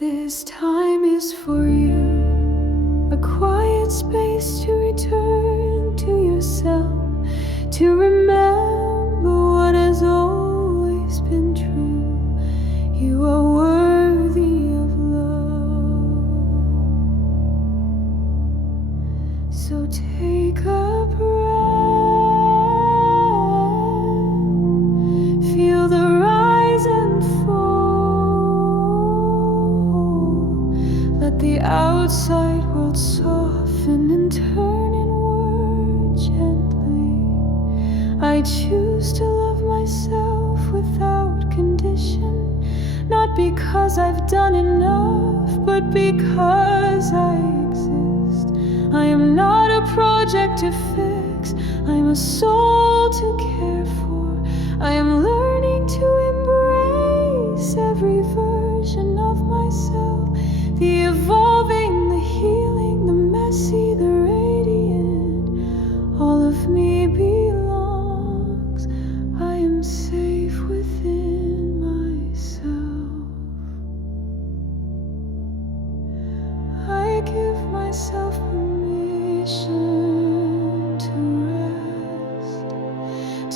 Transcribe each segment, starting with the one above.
This time is for you, a quiet space to return to yourself, to remember what has always been true. You are worthy of love. So take a breath, feel the rise and fall. Let the outside world soften and turn inward gently. I choose to love myself without condition, not because I've done enough, but because I exist. I am not a project to fix, I'm a soul to care for. I am learning to embrace every version of myself, the evolving, the healing, the messy, the radiant. All of me belongs. I am safe within myself. I give myself permission to rest,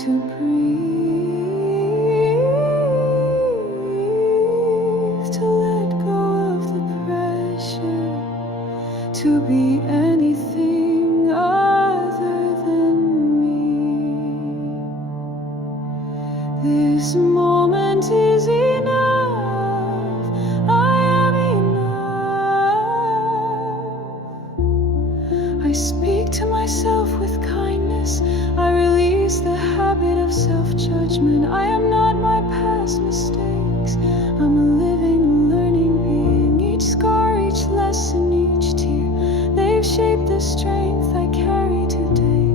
to breathe, to let go of the pressure, to be anything other than me. This moment is enough. I am enough. I speak to myself with kindness. I release the habit of self-judgment. I am not my past mistakes. I'm a living, learning being. Each scar, each lesson, each tear, they've shaped the strength I carry today.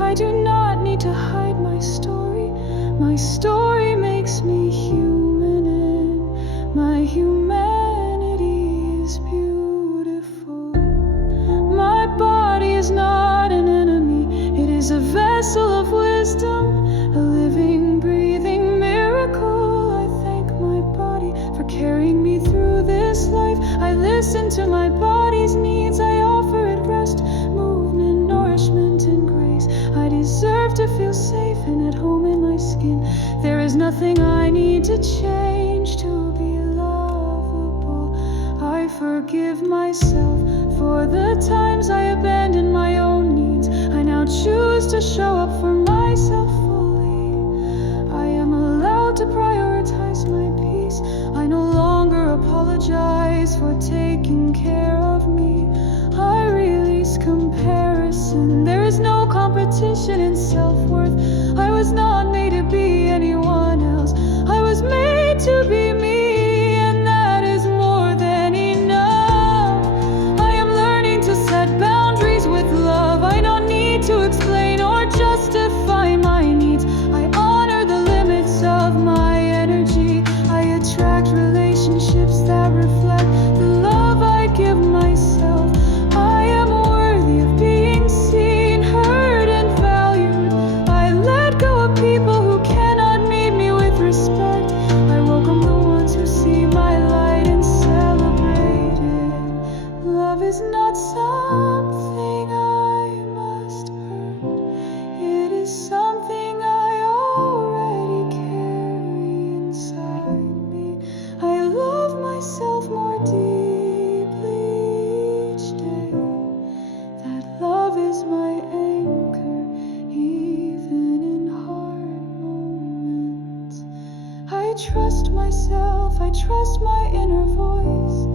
I do not need to hide my story. My story makes me human, and my humanity is beautiful. My body is not an enemy. It is a vessel of wisdom, a living, breathing miracle. I thank my body for carrying me through this life. I listen to my body's needs. I offer it rest, movement, nourishment, and grace. I deserve to feel safe and at home in my skin. There is nothing I need to change to be lovable. I forgive myself for the times I abandoned my own needs. I now choose to show up for myself fully. I am allowed to prioritize my peace. I no longer apologize for taking care of me. I release comparison. There is no competition in self-worth. I was not made to be anyone else. I was made to be me, and that is more than enough. I am learning to set boundaries with love. I don't need to explain or justify my needs. I honor the limits of my energy. I attract relationships that reflect the love I give myself. I am worthy of being seen, heard, and valued. I let go of people who cannot meet me with respect. I welcome the ones who see my light and celebrate it. Love is not something I must earn. It is something I already carry inside me. I love myself more deeply each day. That love is my anchor, even in hard moments. I trust myself, I trust my inner voice.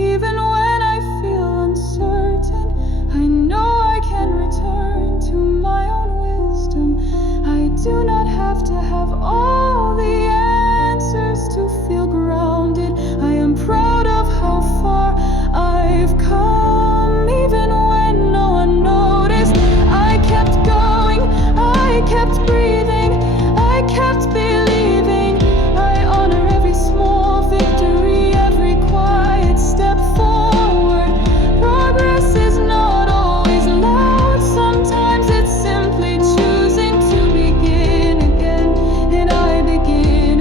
Even when I feel uncertain, I know I can return to my own wisdom. I do not have to have all the answers to feel grounded. I am proud of how far I've come, even when no one noticed. I kept going, I kept breathing, I kept believing. I honor every small victory, every quiet step forward. Progress is not always loud. Sometimes it's simply choosing to begin again, and I begin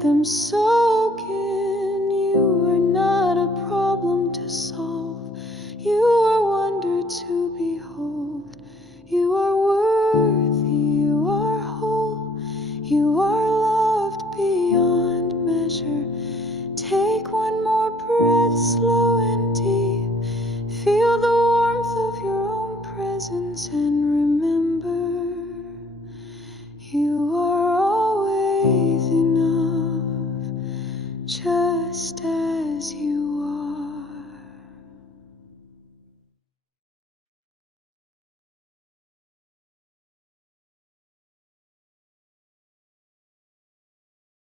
let them soak in. You are not a problem to solve. You are wonder to behold. You are worthy, you are whole. You are loved beyond measure. Take one more breath, slow and deep. Feel the warmth of your own presence and remember, you are always enough, just as you